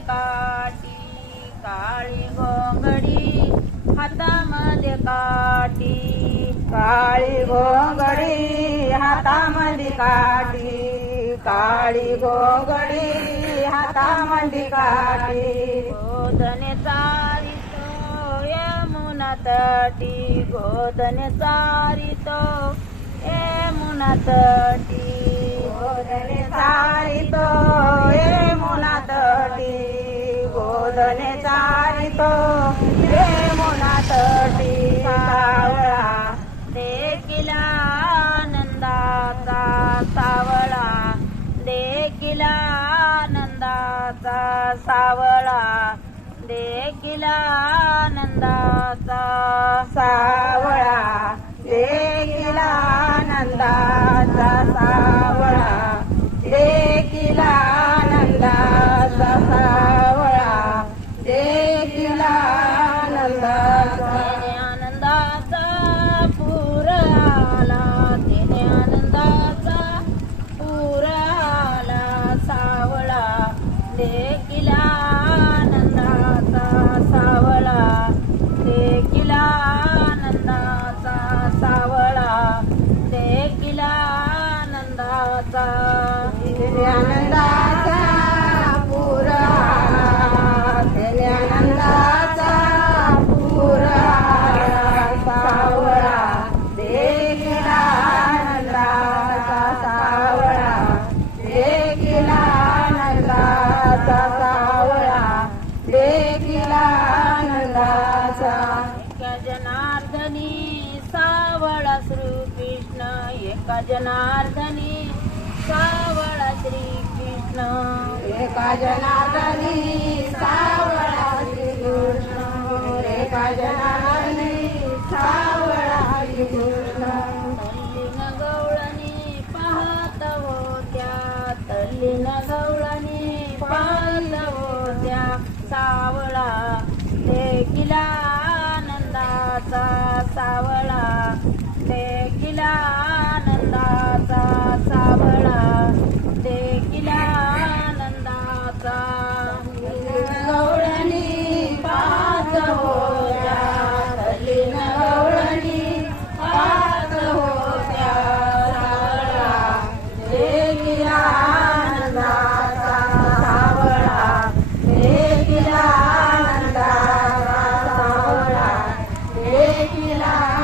काटी काळी घोंगडी हातामध्ये काटी काळी घोंगडी हातामध्ये काटी काळी घोंगडी हातामध्ये काटी गोदने तो यमुना तटी गोदने तो यमुना तटी गोदने सावळा देखील आनंदाचा. सावळा देखील आनंदाचा. सावळा देखील आनंदाचा. सावळा देखील आनंदा आनंदाचा पुरा ज्ञानंदाचा आला सावळा. देखील आनंदाचा सावळा. देखील आनंदाचा सावळा. देखील आनंदाचा एका जनार्दनी सावळा श्रीकृष्ण. एका जनार्दनी सावळा श्रीकृष्ण एका जनार्दनी सावळा श्रीकृष्ण एका जनार्दनी सावळा श्रीकृष्ण तल्लीन गवळणी पाहत होत्या तल्लीन गवळणी पाहत होत्या सावळा देखील आनंदाचा सावळा देखील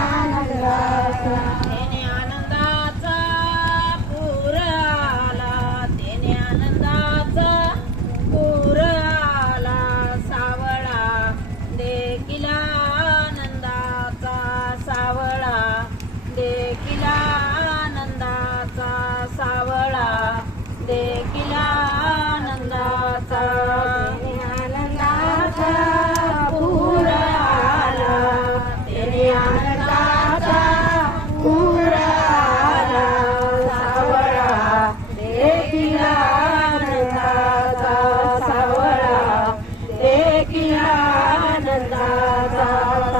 Santa.